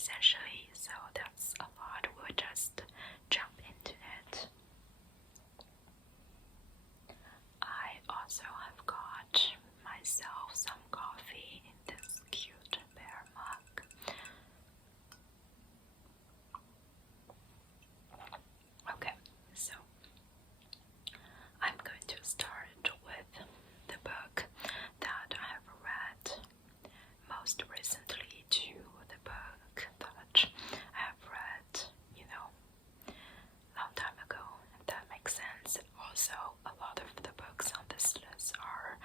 essentially, so that's a lot. We'll just jump into it. I also have got myself some coffee in this cute bear mug. Okay, so I'm going to start with the book that I have read most recently to the book that I have read, long time ago, if that makes sense. Also, a lot of the books on this list are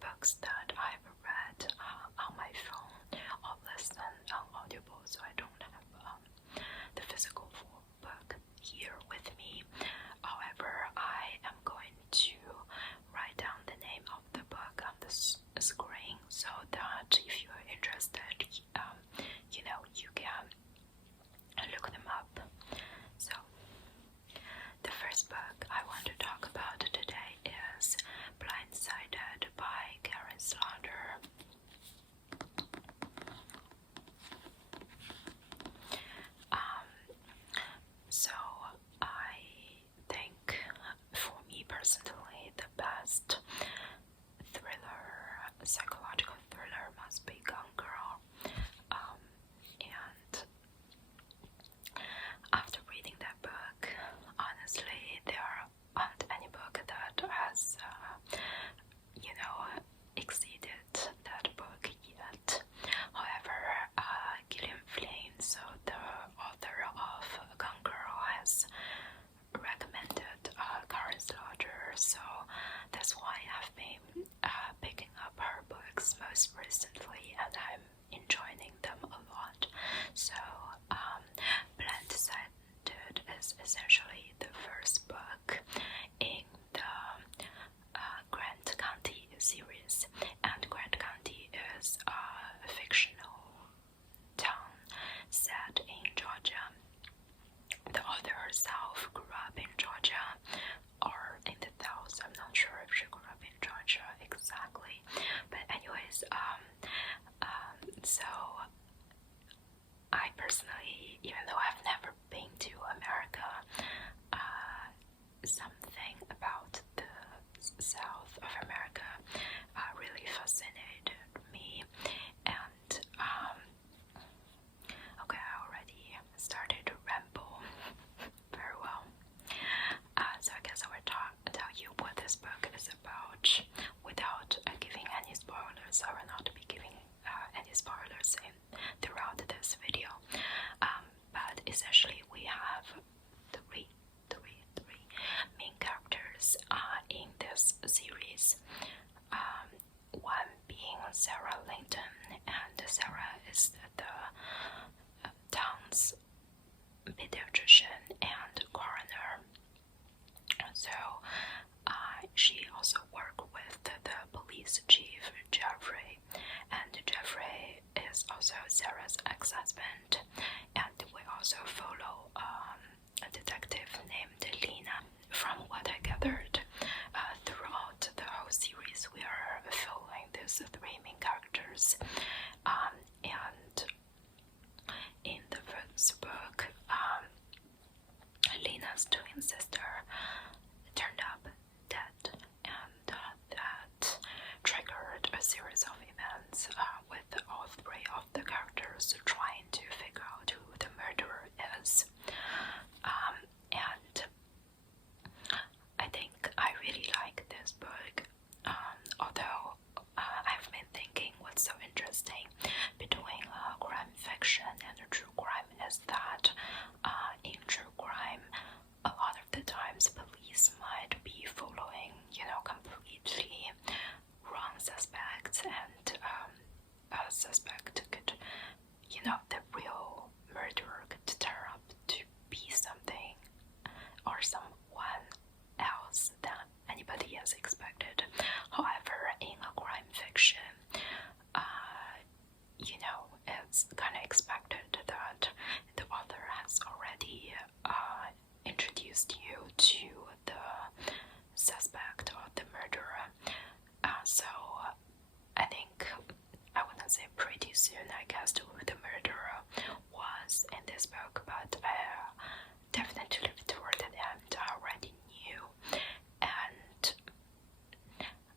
books that I've read on my phone or listened on Audible, so I don't have the physical book here with me. However, I am going to write down the name of the book on the screen so that if you are interested, you can look them up. So, the first book I want to talk about today is Blindsided by Karen Slaughter. So I think, for me personally, the best psychological thriller must be Gone Girl. And after reading that book, honestly, there aren't any book that has, exceeded that book yet. However, Gillian Flynn, so the author of Gone Girl, has recommended Karen Slaughter, so that's why I've been picking up her books most recently, and I'm enjoying them a lot. So, Blindsided is essentially the first book in the Grant County series, and Grant County is a fictional town set in Georgia. The author herself grew up in Georgia, or in the South. I'm not sure if she grew up in Georgia exactly, but anyways, so I personally, even though I've never been to America, something about the South of America really fascinated me. And okay, I already started to ramble very well. So I guess I will tell you what this book is about without giving any spoilers. I will not be giving any spoilers throughout this video. But essentially, we have three main characters in this series. One being Sarah Linton, and Sarah is the town's pediatrician and coroner. So she also works with the police chief, Jeffrey, and Jeffrey is also Sarah's ex-husband. And we also follow a detective named Lena. From what I gathered throughout the whole series, we are following these three main characters. And in the first book, Lena's twin sister turned up dead, and that triggered a series of events with all three of the characters trying to figure out who the murderer is. And this book, but I definitely lived toward the end. I already knew, and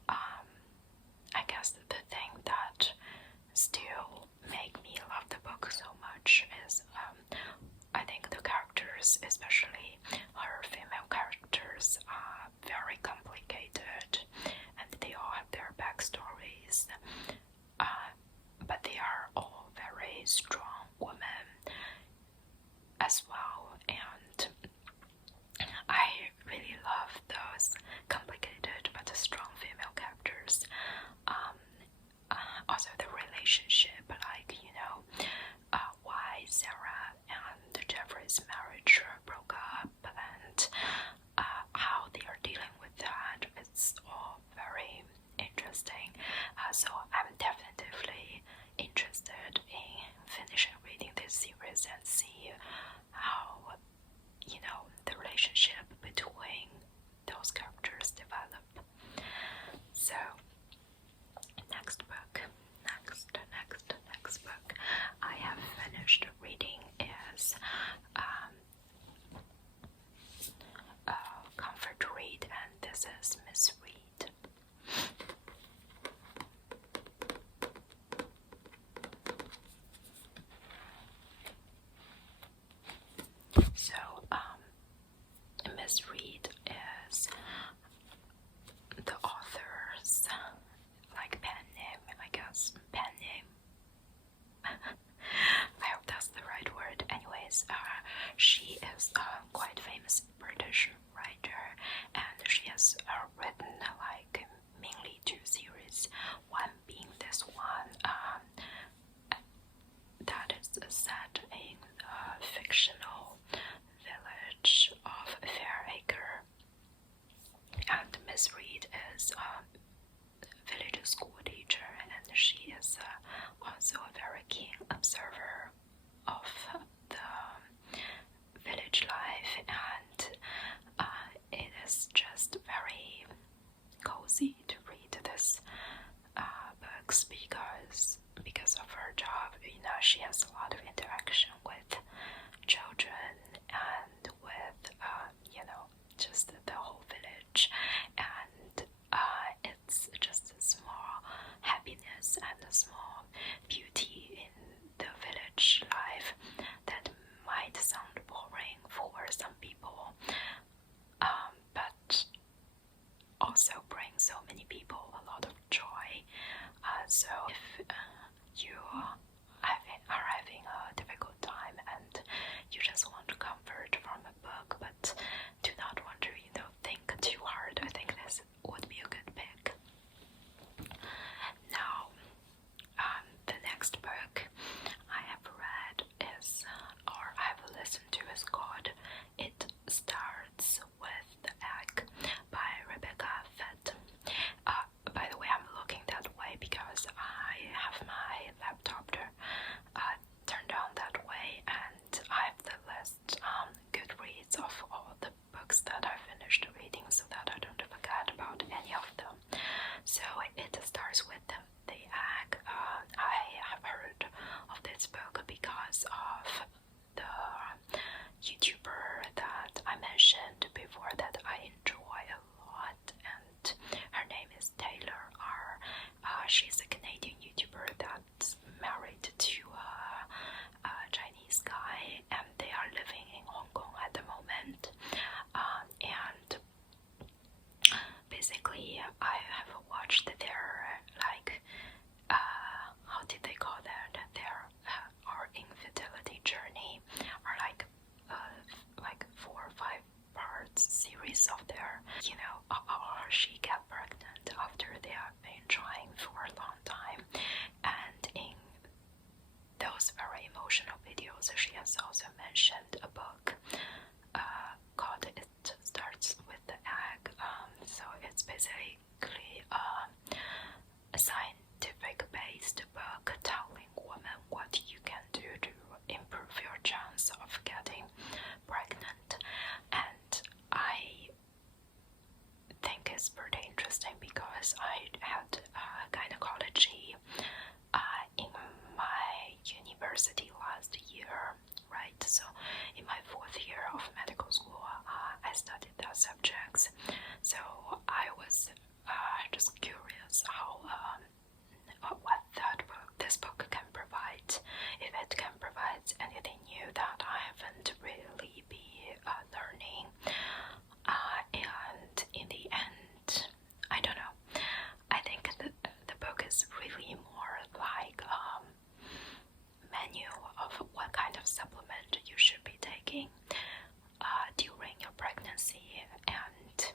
I guess the thing that still make me love the book so much is I think the characters, especially her female characters, are very complicated, and they all have their backstories, but they are all very strong women as well, and I really love those complicated but strong female characters. Also the relationship, like, you know, why Sarah and Jeffrey's marriage broke up, and how they are dealing with that. It's all very interesting. So I'm definitely interested in finishing reading this series and see how, you know, the relationship between those characters develop. So next book I have finished reading is a comfort read, and this is Miss Reed. So Miss Reed is the author's like pen name, I guess. Pen name. I hope that's the right word. Anyways, she is a quite famous British writer, and she has written like mainly 2 series. One being this one that is set in the fictional village of Fairacre, and Miss Reed is a village school teacher, and she is also a very keen observer of the village life, and it is just very cozy to read this books because of her job. You know, she has a lot of interaction with children and with you know, just the whole village, and it's just a small happiness and a small beauty in the village life that might sound boring for some people, but also brings so many people a lot of joy. So if you are having a difficult time and you just want comfort from a book but do not want to, you know, think too hard, I think this would be a good pick. Now, the next book I have read is, or I have listened to, is called It Starts with the Egg by Rebecca Fett. By the way, I'm looking that way because I have my laptop turned on that way, and I have the list Goodreads of all the books that I finished reading so that I don't forget about any of them. So it starts with the egg. I have heard of this book because of the YouTuber that I mentioned before that I enjoy a lot, and her name is Taylor R. She's a Canadian YouTuber that's married to a Chinese guy, and they are living in Hong Kong at the moment. And basically, I have watched their like how did they call that? Their our infertility journey, or like 4 or 5 parts series of their, you know, how she got pregnant after they have been trying for a long time. And in those very emotional videos, she has also mentioned a book called It Starts with the Egg. So it's basically a scientific-based book telling women what you can do to improve your chance of getting pregnant. And I think it's pretty interesting because I had gynecology in my university last year, right? So in my 4th year of medical school, I studied that subjects. So I was just curious how what this book can provide, if it can provide anything new that I haven't really been learning. And in the end, I don't know. I think the book is really more like menu of what kind of supplement you should be taking during your pregnancy, and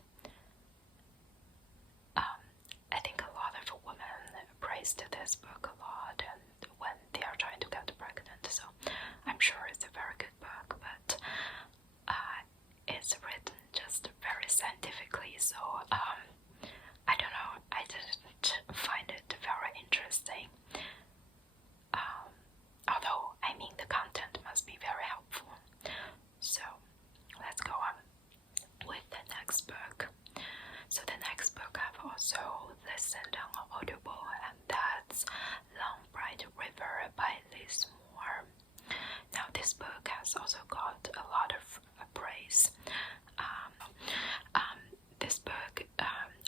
I think a lot of women praised this book a lot and when they are trying to get pregnant, so I'm sure it's a very good book, but it's written just very scientifically, so I don't know, I didn't find it very interesting. Although, I mean, the content must be very helpful. So, let's go on with the next book. So the next book I've also listened on Audible, and that's Long Bright River by Liz Moore. Now, this book has also got a lot of praise. This book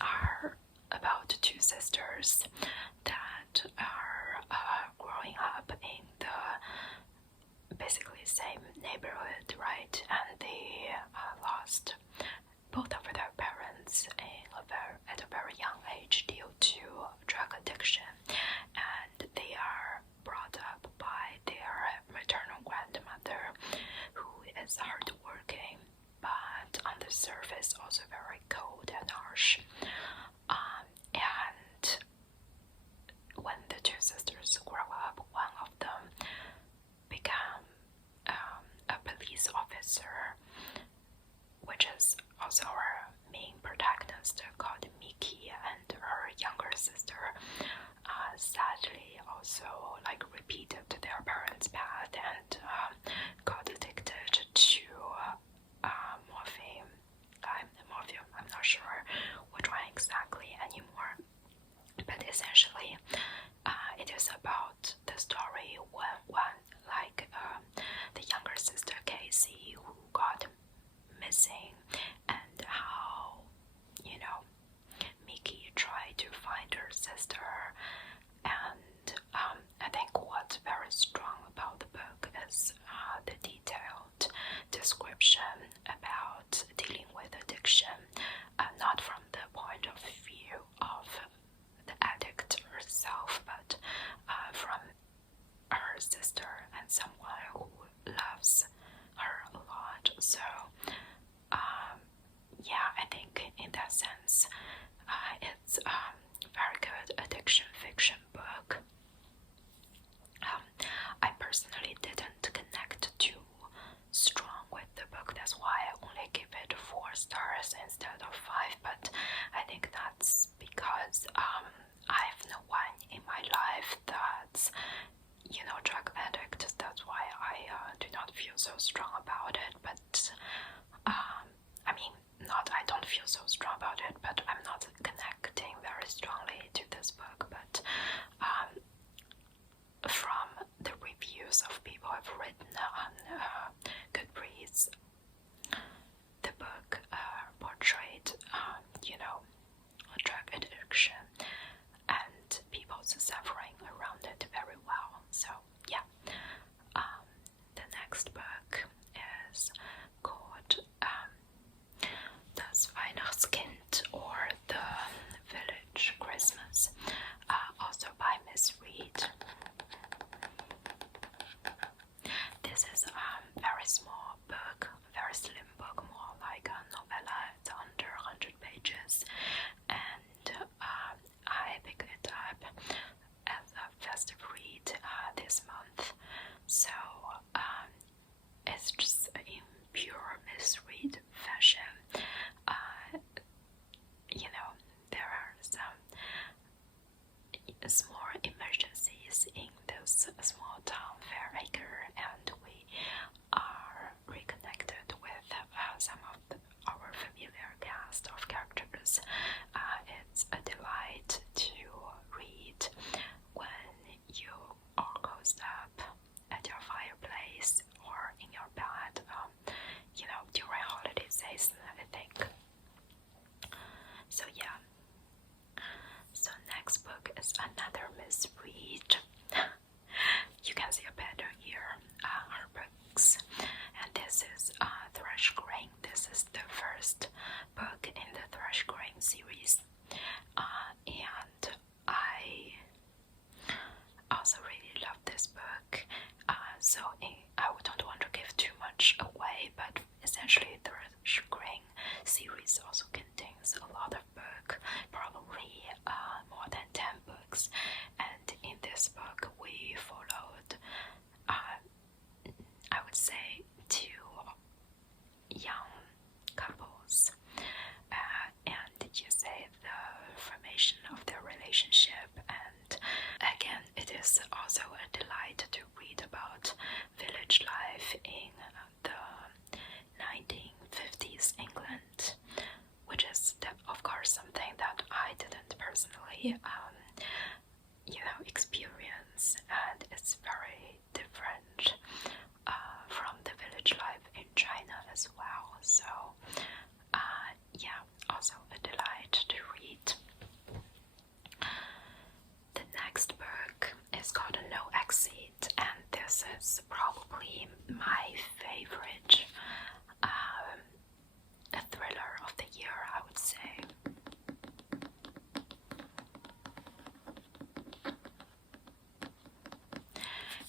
are about 2 sisters that are growing up in the basically same neighborhood, right? And they lost both of their parents at a very young age due to drug addiction, and they are brought up by their maternal grandmother, who is hardworking, but on the surface also very cold and harsh. And when the 2 sisters grow up, one of them become a police officer, which is also our main protagonist, called Miki, and her younger sister sadly also repeated their parents' path and got addicted to morphine. I'm not sure which one exactly anymore, but essentially it is about the story when the younger sister Casey, who got missing, and how Miki tried to find her sister. And I think what's very strong about the book is the detailed description about dealing with addiction, not from the point of view of the addict herself, but from her sister and someone who loves her a lot. So yeah, I think in that sense it's a very good addiction fiction book. I personally didn't connect too strong with the book, that's why I only give it 4 stars instead of 5, but I think that's because I've no one in my life that's drug addict. That's why I do not feel so strong about it. But I mean, I don't feel so strong about it, but I'm not connecting very strongly to this book. But from the reviews of people I've written on Goodreads, the book portrayed drug addiction and people's suffering around it very well. So yeah, the next book is called Das Weihnachtskind this book, we followed, I would say, two young couples, and you say the formation of their relationship. And again, it is also a delight to read about village life in the 1950s England, which is, of course, something that I didn't personally, experience, and it's very different from the village life in China as well. So, yeah, also a delight to read. The next book is called No Exit, and this is probably my favorite thriller of the year, I would say.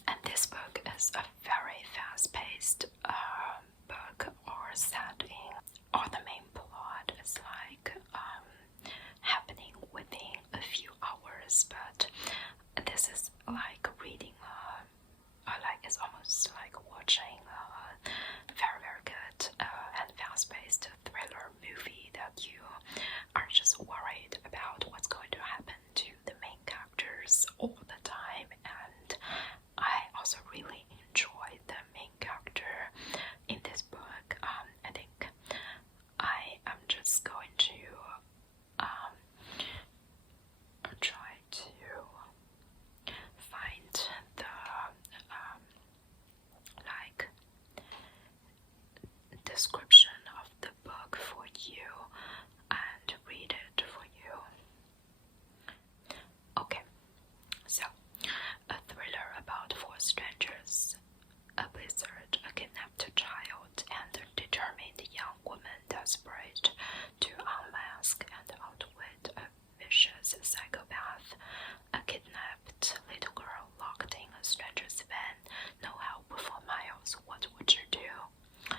And this book is a very fast-paced book, or setting, or the main plot is like happening within a few hours, but this is like reading like it's almost like watching a very, very good and fast-paced thriller movie that you are just worried about what's going to happen to the main characters all the time. And I also really enjoy the main character in this book. I think I am just going to try to find the like description of the book for you and read it for you. Okay, so a thriller about four strangers, a blizzard, a kidnapped child, and a determined young woman desperate to unmask and outwit a vicious psychopath. A kidnapped little girl locked in a stranger's van, no help for miles. What would you do?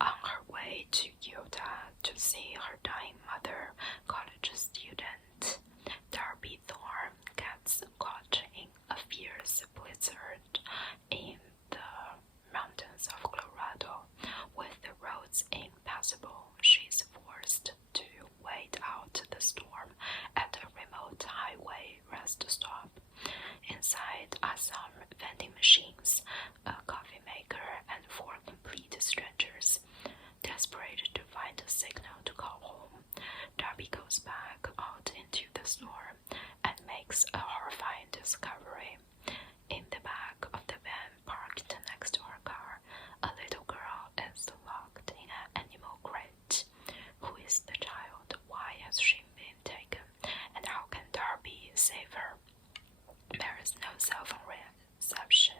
On her way to Utah to see her dying mother, college student Darby Thorne gets caught in a fierce blizzard in the mountains of Colorado. With the roads impassable, she's forced to wait out the storm at a remote highway rest stop. Inside are some vending machines, a coffee maker, and four complete strangers. Desperate to find a signal to call home, Darby goes back out into the storm and makes a horrifying discovery. In the back of the van parked next to her car, a little girl is locked in an animal crate. Who is the child? Why has she been taken? And how can Darby save her? There is no cell phone reception,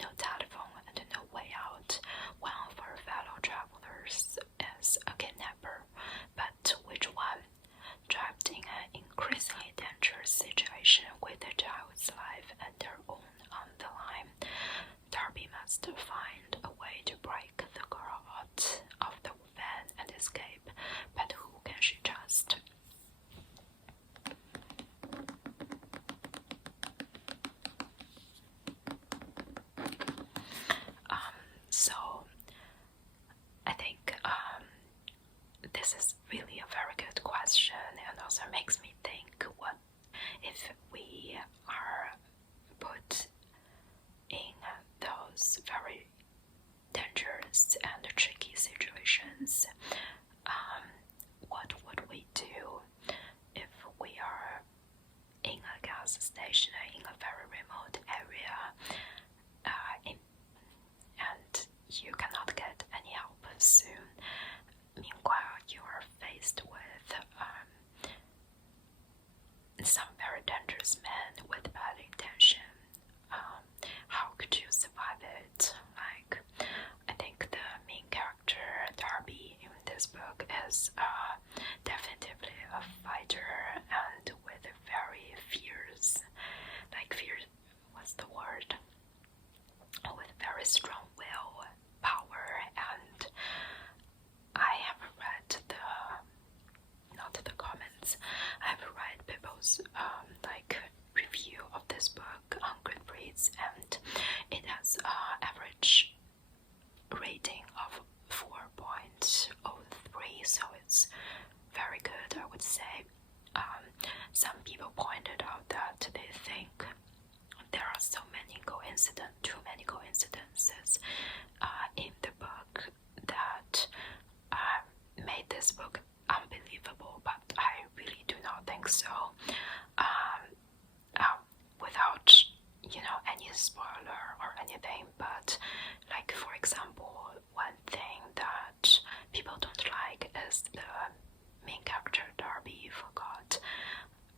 no telephone, and no way out. One of her fellow travelers is a kidnapper, but which one? Trapped in an increasingly dangerous situation with the child's life and her own on the line, Darby must find a way to break the girl out of the van and escape. But who can she trust? So I think this is really a very good question, and also makes me think, what if we are put in those very dangerous and tricky situations? What would we do if we are in a gas station in a very remote area, and you cannot get any help soon? Meanwhile, you are faced with some very dangerous men with bad intention. How could you survive it? Like, I think the main character, Darby, in this book is definitely a fighter, and with a very fierce, what's the word? With very strong will, power, and I have read not the comments, I have read people's review of this book, Goodreads, and it has an average rating of 4.03, so it's very good, I would say. Some people pointed out that they think there are so many too many coincidences in the book that made this book unbelievable, but I really do not think so. Without, any spoiler or anything, but like, for example, one thing that people don't like is the main character Darby forgot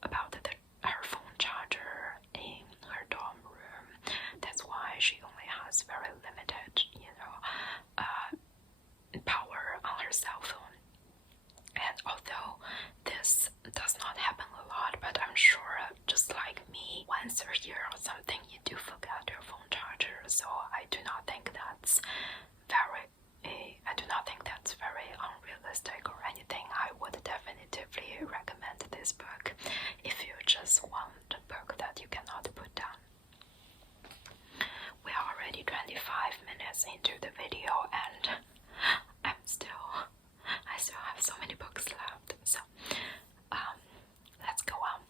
about her phone charger in her dorm room. That's why she only has very limited, power on her cell phone. And although this does not happen a lot, but I'm sure, just like me, once a year or something, you do forget your phone charger. So I do not think that's very unrealistic or anything. I would definitively recommend this book if you just want a book that you cannot put down. We are already 25 minutes into the video, and I still have so many books left. So let's go on.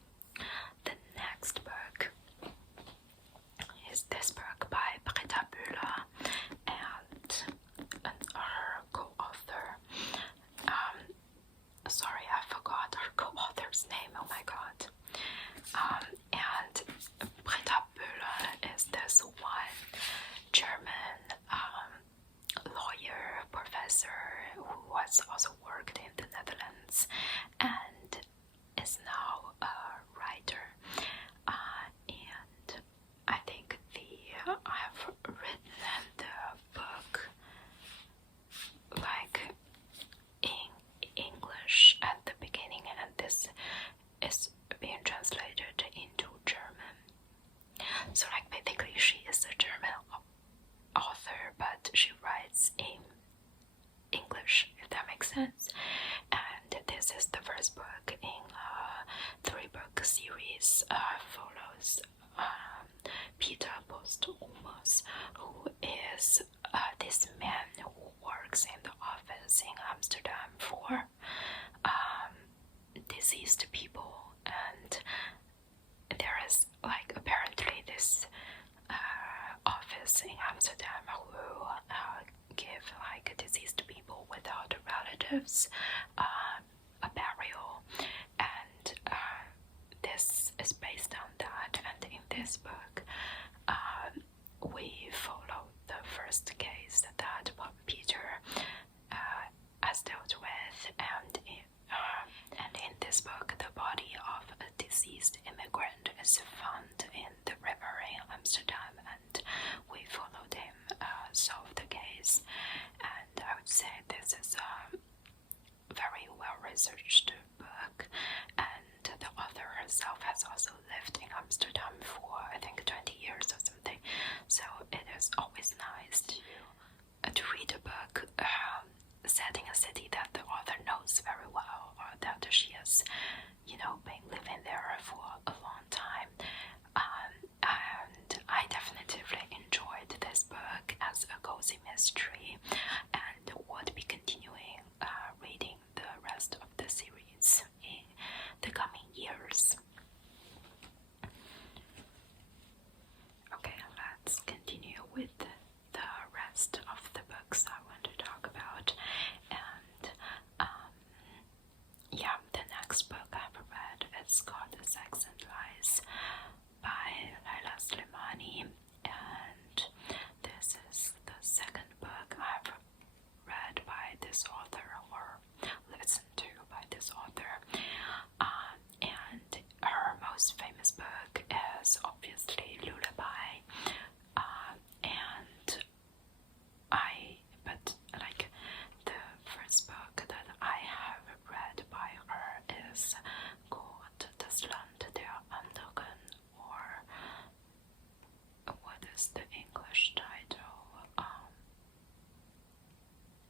The next book is this book by PIETER and her co-author. Sorry, I forgot her co-author's name. Oh my god. And PIETER is this one German lawyer professor who has also worked in the Netherlands and is now a writer. And I think I have written the book like in English at the beginning, and this is being translated into German. So like basically she is a German author, but she writes in English, if that makes sense. And this is the first book in a 3-book series. Follows PIETER POSTHUMUS, who is this man who works in the office in Amsterdam for deceased people, and there is like apparently this office in Amsterdam who give like deceased people without relatives a burial, and this is based on that. And in this book we follow the first case that PIETER has dealt with, and in this book the body of a deceased immigrant is found in the river in Amsterdam, and we followed him solve the case. And I would say this is a very well-researched book, and the author herself has also lived in Amsterdam for I think 20 years or something, so it is always nice to read a book set in a city that the author knows very well, or that she has been living there for a long time. And I definitively enjoyed this book as a cozy mystery, and would be continuing reading the rest of the series in the coming years. Okay, let's continue with the rest of the books I want to talk about. And the next book I've read is called Sex and Lies by Leila Slimani, and this is the second book I've read by this author, or listened to by this author. And her most famous book is obviously Lullaby. But like the first book that I have read by her is called Das Land der Anderen, or what is the English title?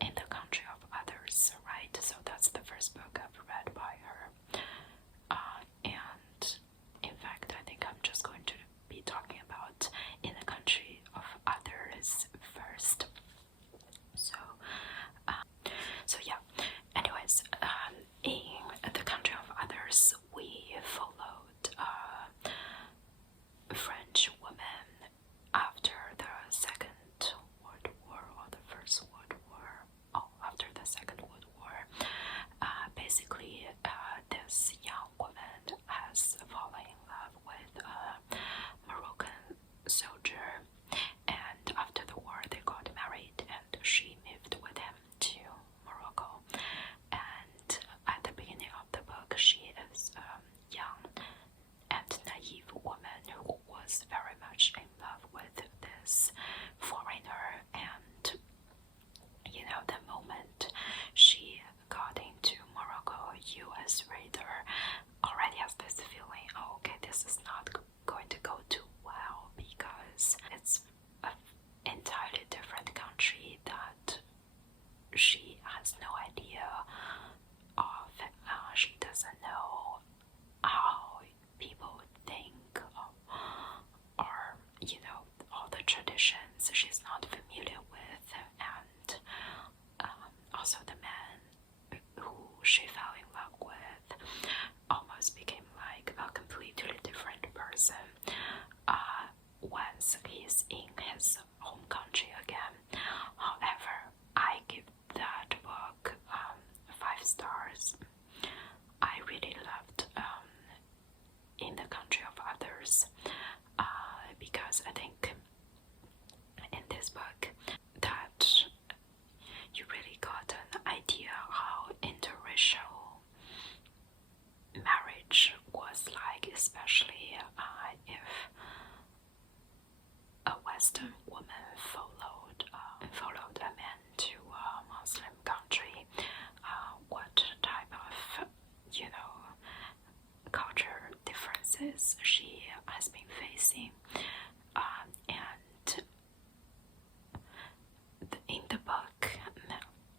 In the Country of Others, right? So that's the first book I've read by her. And in fact, I think I'm just going to be talking about this young woman has fallen in love with a Moroccan soldier, and after the war they got married and she moved with him to Morocco. And at the beginning of the book, she is a young and naive woman who was very much in love with this foreigner, and the moment she got into Morocco, you as reader already has this feeling, oh, okay, this is not going to go too well because it's an entirely different country that she has no idea of. She doesn't know how people think, or all the traditions she's not familiar with, and also the man who she fell in love with almost became like a completely different person once he's in his home country again. However, I give that book 5 stars. I really loved In the Country of Others because I think in this book that you really got an idea how interracial marriage was like, especially if a Western woman followed a man to a Muslim country, what type of culture differences she has been facing, and in the book,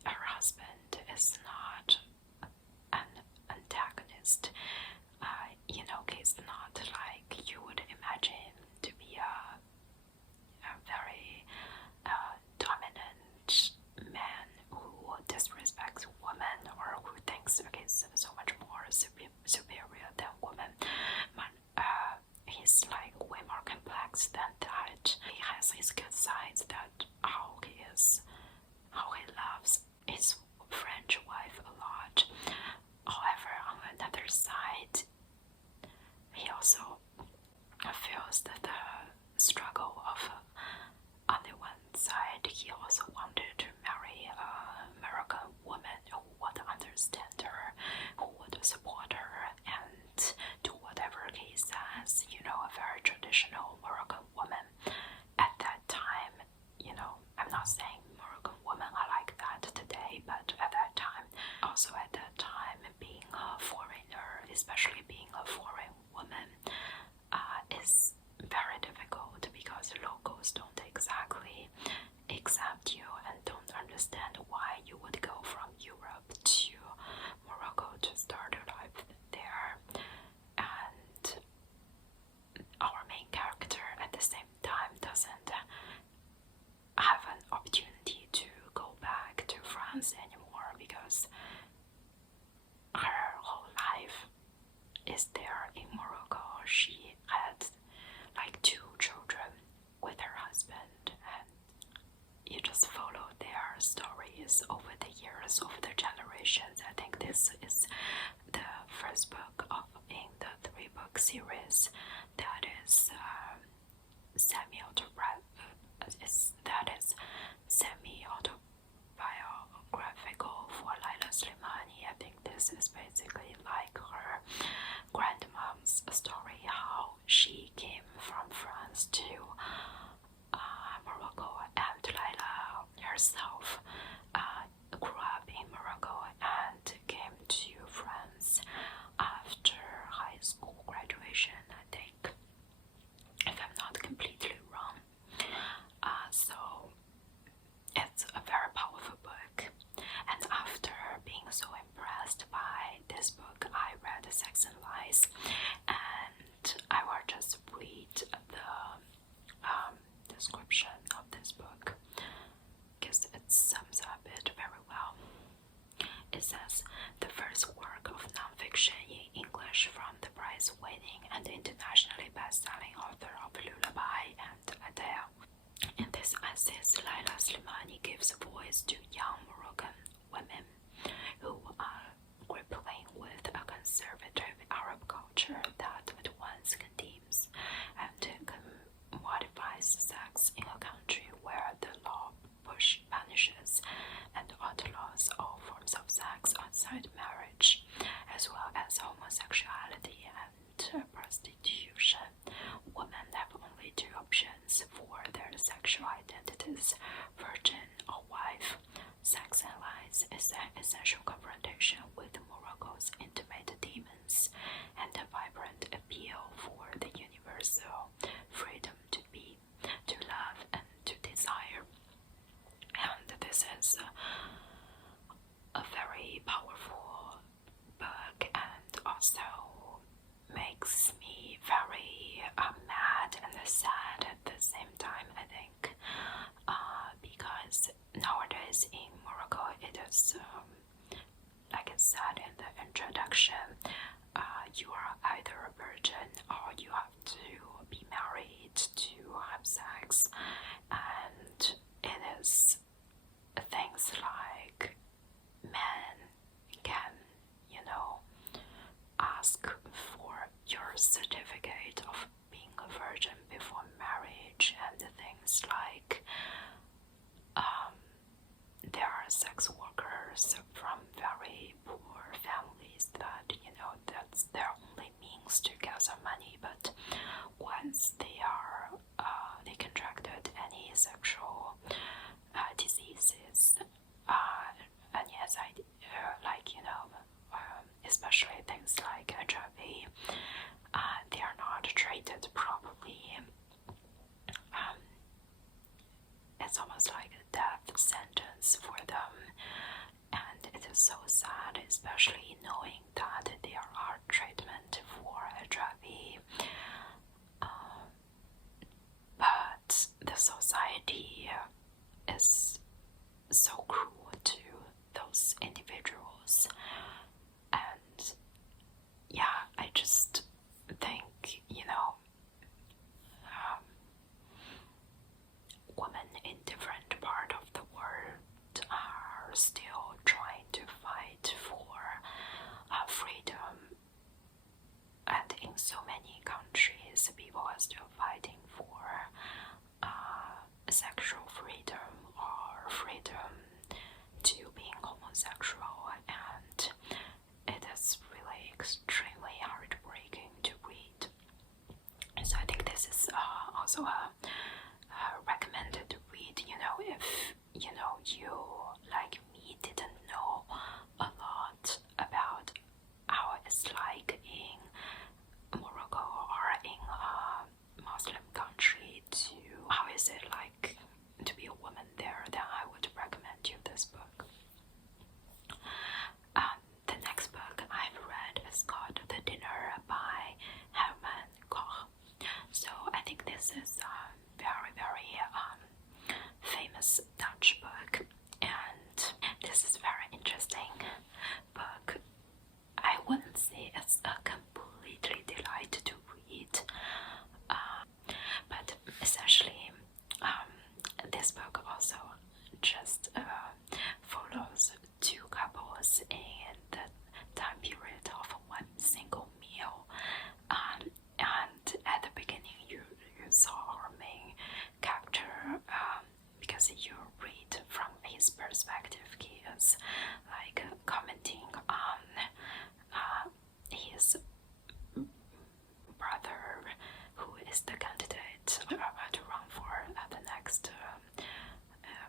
her husband is not an antagonist. He's not like you would imagine him to be a very dominant man who disrespects women, or who thinks he's so much more superior than women. He's like way more complex than that. He has his good sides, that how he loves his French wife a lot. However, on another side, he also feels that the struggle of on the one side, he also wanted to marry an American woman who would understand her, who would support her and do whatever he says, a very traditional Moroccan woman. At that time, I'm not saying Moroccan women are like that today, but at that time, being a foreigner, especially being a foreign woman, is very difficult because locals don't exactly accept you and don't understand why you would go from Europe to Morocco to start a life there. And our main character at the same time doesn't have an opportunity to go back to France anymore because her whole life is there in Morocco. She had like 2 children with her husband, and you just follow their stories over the years, over the generations. I think this is the first book in the 3-book series that is semi-autobiographical for Laila Slimani. I think this is basically like her grandmom's story, how she came from France to Morocco, and Laila herself grew up in Morocco and came to France after high school graduation, I think, if I'm not completely wrong. So it's a very powerful book, and after being so impressed by this book, I read Sex and Lies, and I will just read the description of this book because it sums up it very well. It says, the first work of nonfiction in English from the prize-winning and internationally best-selling author of Lullaby and Adele. In this essay, Laila Slimani gives voice to young Moroccan women who are grappling with a conservative outside marriage, as well as homosexuality and prostitution. Women have only two options for their sexual identities: virgin or wife. Sex and lies is an essential confrontation with Morocco's intimate demons and a vibrant appeal for the universal freedom to be, to love, and to desire. And this is a very powerful book, and also makes me very mad and sad at the same time, I think, because nowadays in Morocco it is, like I said in the introduction, you are either a virgin or you have to be married to have sex, and it is things like men can, ask for your certificate of being a virgin before marriage, and things like there are sex workers from very poor families that, that's their only means to get some money, but once they are they contracted any sexual diseases, and yes, especially things like HIV, they are not treated properly. It's almost like a death sentence for them, and it is so sad, especially knowing that there are treatment for HIV, but the society is so cruel to those individuals. And yeah, I just think, women in different part of the world are still trying to fight for freedom, and in so many countries people are still fighting for sexual freedom or freedom to being homosexual, and it is really extremely heartbreaking to read. So I think this is also a recommended read, if you, like me, didn't know a lot about how it's like in Morocco or in a Muslim country, to how is it like to be a woman there, then I would recommend you this book. The next book I've read is called The Dinner by HERMAN. So I think this is a very, very famous Dutch book, and this is a very interesting book. I wouldn't say it's a completely delight to read, but essentially this book also just follows two couples in the time period of one single meal, and at the beginning you saw our main character, because you read from his perspective, he is like commenting on his brother, who is the candidate to run for the next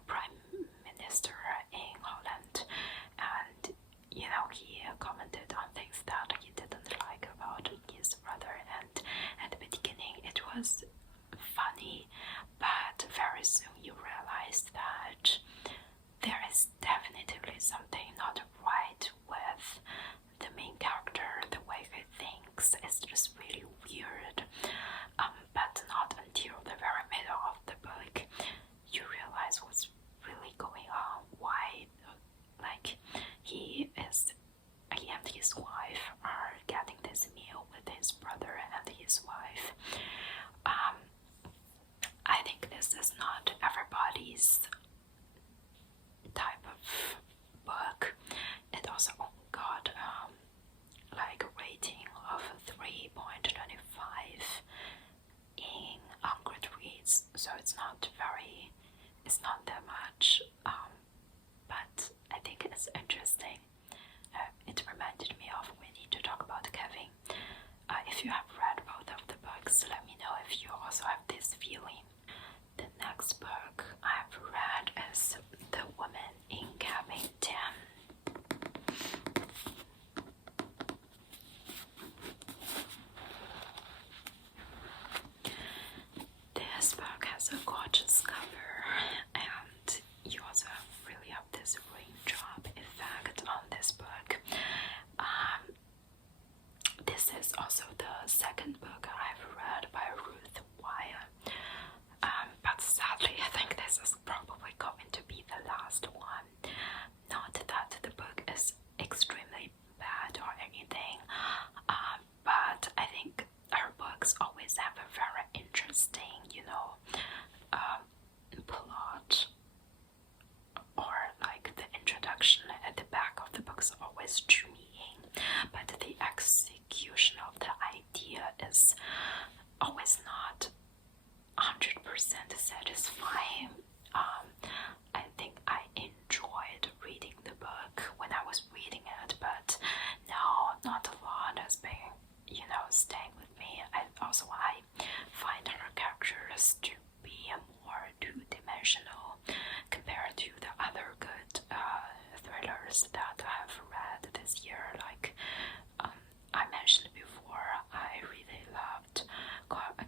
prime minister in Holland, and he commented on things that he didn't like about his brother, and at the beginning it was funny, but very soon you realize that there is definitely something not right with the main character, the way he thinks. It's just really weird, but not until the very middle of the book you realize what's really going on, why he and his wife are getting this meal with his brother and his wife. I think this is not everybody's type of book. It also got like a rating of 3.25 in Goodreads, so it's not that much, but I think it's interesting. if you have read both of the books, let me know if you also have this feeling. The next book I've read is The Woman in Cabin 10. This book has a gorgeous cover, and you also really have this raindrop effect on this book. This is also the second book I've read by Ruth Wire, but sadly I think this is probably going to be the last one. Not that the book is extremely bad or anything, but I think her books always have a very interesting, plot, or like the introduction at the back of the books always drew me in, but the execution of the idea is always not 100% satisfying. I think I enjoyed reading the book when I was reading it, but now not a lot has been, staying with me. I find her characters to be more two-dimensional compared to the other good thrillers that I have read this year. Like I mentioned before, I really loved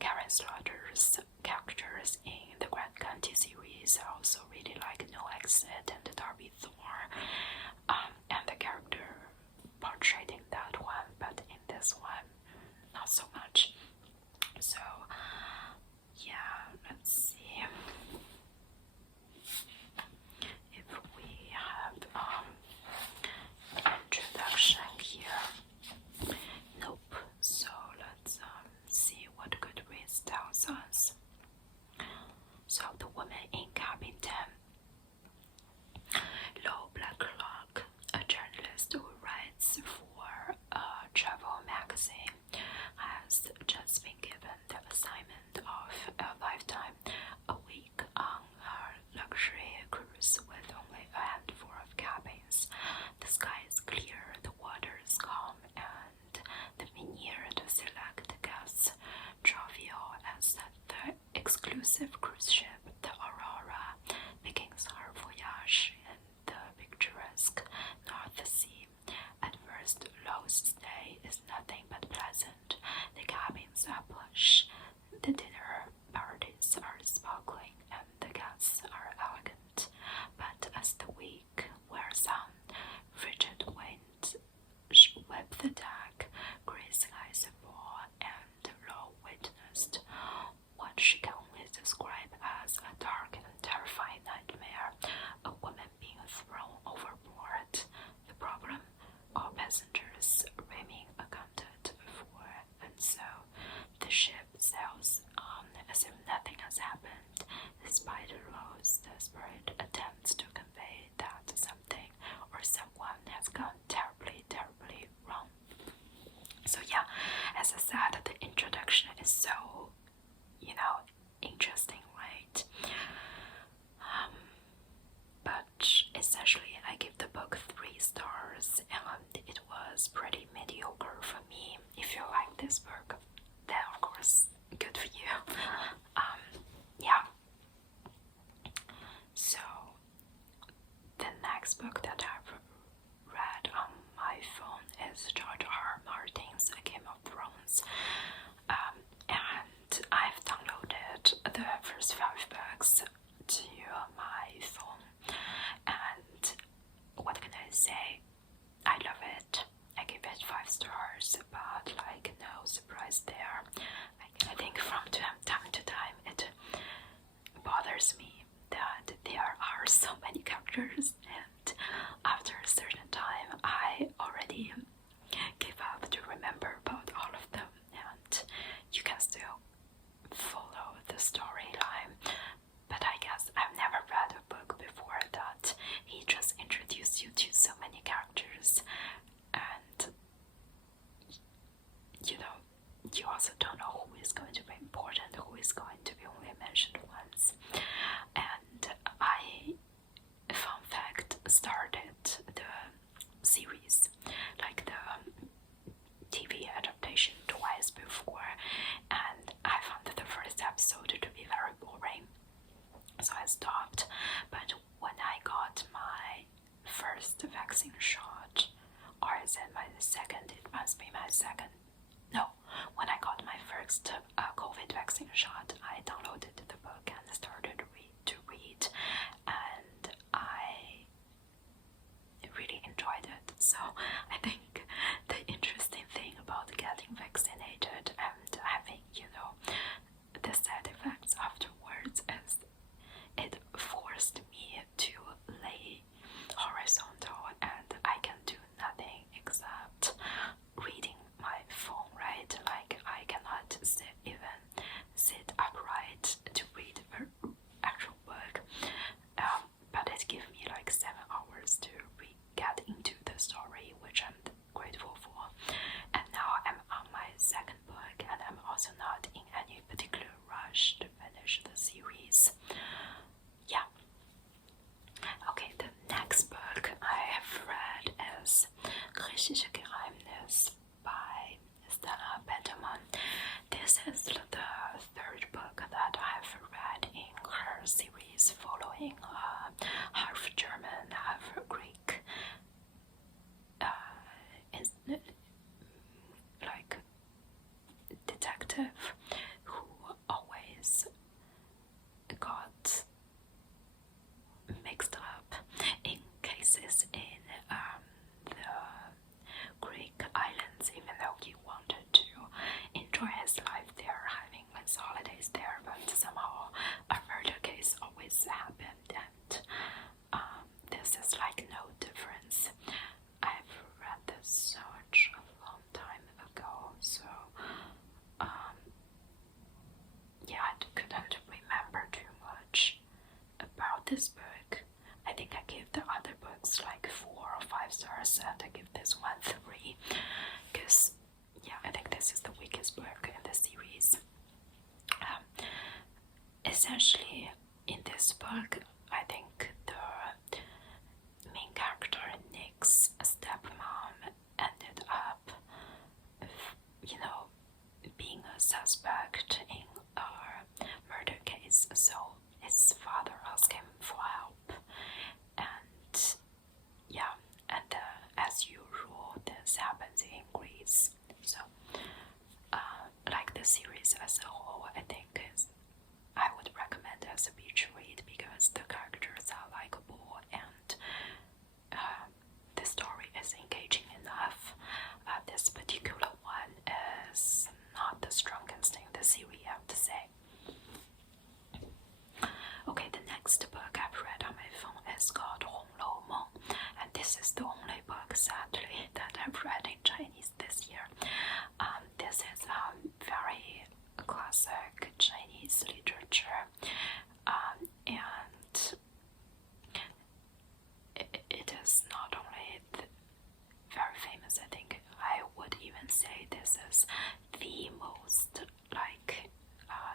Karen Slaughter's characters in the Grand County series. I also really like No Exit and Darby Thorne, and the character portrayed in that one, but in this one, not so much. So, yeah, let's see if we have introduction here. Nope. So let's see what Goodreads tells us. So The Woman in Cabin 10. Lo Blacklock, a journalist who writes for a travel magazine, has just been given the assignment of a lifetime, a week on her luxury cruise with only a handful of cabins. The sky is clear, the water is calm, and the veneered select guests jovial as the exclusive cruise ship, the Aurora, begins her voyage in the picturesque North Sea. At first, Lo's stay is nothing but pleasant. The cabins are plush, the dinner parties are sparkling, and the guests are elegant. But as the week wears on, frigid winds whip the deck, grey skies fall, and Lo witnessed what she can only describe as a dark and terrifying nightmare, a woman being thrown overboard. The problem? All passengers remain accounted for, and so the ship sails on as if nothing has happened, despite Lo's desperate attempts to convey that something or someone has gone terribly, terribly wrong. So yeah, as I said, the introduction is so, interesting, right? But essentially I give the book 3 stars, and it was pretty mediocre for me. If you like this book, then of course good for you. Yeah. So the next book that I've read on my phone is George R.R. Martin's Game of Thrones, and I've downloaded the first 5 books to my phone, and what can I say? I love it. I give it 5 stars, but like no surprise there. I think from time to time it bothers me that there are so many characters, and after a certain time I already give up to remember about all of them, and you can still follow the storyline. But I guess I've never read a book before that he just introduced you to so many characters, and you also don't know who is going to be important, who is going to be only mentioned once. And I, fun fact, started the series, like the TV adaptation, twice before must be my second. No, when I got my first COVID vaccine shot, I downloaded the book and started to read, and I really enjoyed it. So I think the interesting thing about getting vaccinated and having, the side effects afterwards is it forced me to lay horizontal, and I can do nothing except reading my phone, right? Like I cannot sit upright to read an actual book, but it gave me like 7 hours to get into the story, which I'm grateful for. And now I'm on my second book, and I'm also not in any particular rush to finish the series. Yeah. Okay, the next book I have read is Griechische Geheimnis by Stella Betterman. This is the third book that I have read in her series, following half German, half Greek, like detective who always got mixed up in cases in the Greek islands, even though he wanted to enjoy his life there, having his holidays there, but somehow a murder case always happened, and this is like no difference. I've read this such a long time ago, so yeah, I couldn't remember too much about this book. I think I gave the other books like 4 or 5 stars, and I give this one 3, because yeah, I think this is the weakest book in the series. Essentially, in this book, I think the main character, Nick's stepmom, ended up, being a suspect in a murder case. So his father asked him for help, and yeah, and as usual, this happens in Greece. So, like the series as a whole, I think I would recommend as a beach read because the characters are likable and the story is engaging enough. This particular one is not the strongest in the series, I have to say. Okay, the next book I've read on my phone is called 红楼梦, and this is the only book, sadly, that I've read in Chinese this year. This is very classic Chinese literature, and it is not only very famous, I think I would even say this is the most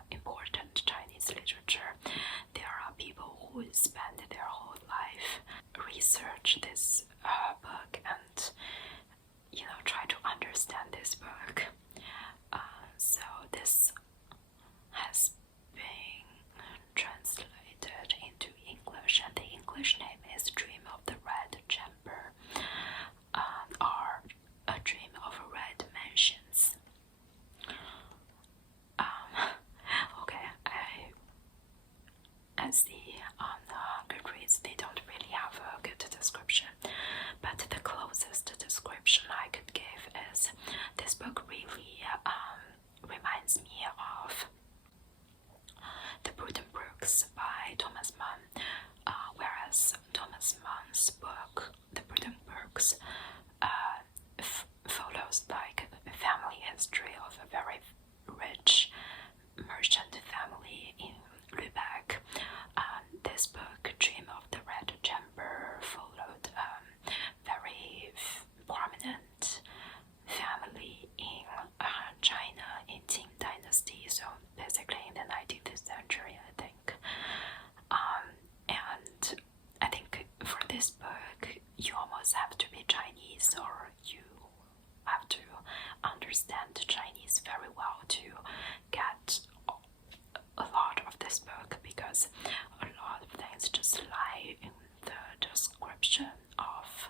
important Chinese literature. There are people who spend their whole life research this book and try to understand this book. So this has been translated into English, and the English name is Dream of the Red Chamber, or A Dream of Red Mansions. Okay, I see on Goodreads they don't really have a good description, but the closest description I could give is this book really reminds me of The Prudent Brooks by Thomas Mann, whereas Thomas Mann's book, The Prudent Brooks, follows like a family history of a very rich merchant family in Lübeck. This book, Dream of the Red Chamber, followed very prominent family in China in Qing Dynasty, so basically in the 19th century, I think. And I think for this book, you almost have to be Chinese, or you have to understand Chinese very well to get a lot of this book, because a lot of things just lie in the description of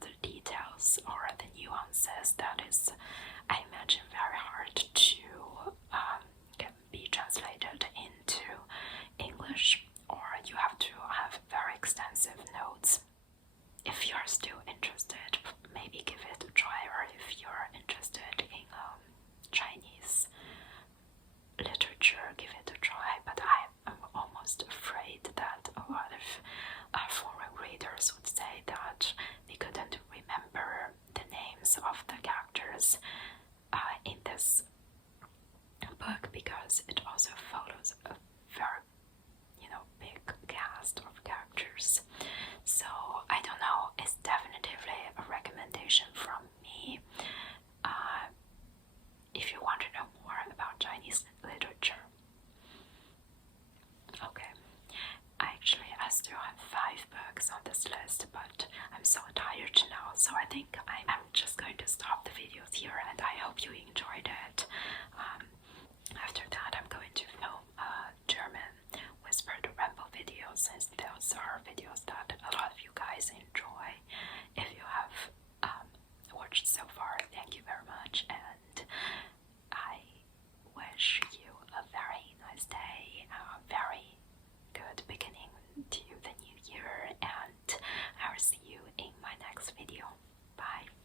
the details details or the nuances that is, I imagine, very hard to can be translated into English, or you have to have very extensive notes. If you're still interested, maybe give it a try, or if you're interested in Chinese literature, give it a try. But I am almost afraid that a lot of foreign readers would say that they couldn't remember the names of the characters in this book, because it also follows a very, big cast of characters. So I don't know, it's definitely a recommendation from me if you want to know more about Chinese literature. Okay, I still have 5 books on this list, but I'm so tired now, so I think I'm just going to stop the videos here, and I hope you enjoyed it. After that, I'm going to film German whispered ramble videos, since those are videos that a lot of you guys enjoy if you have watched so far.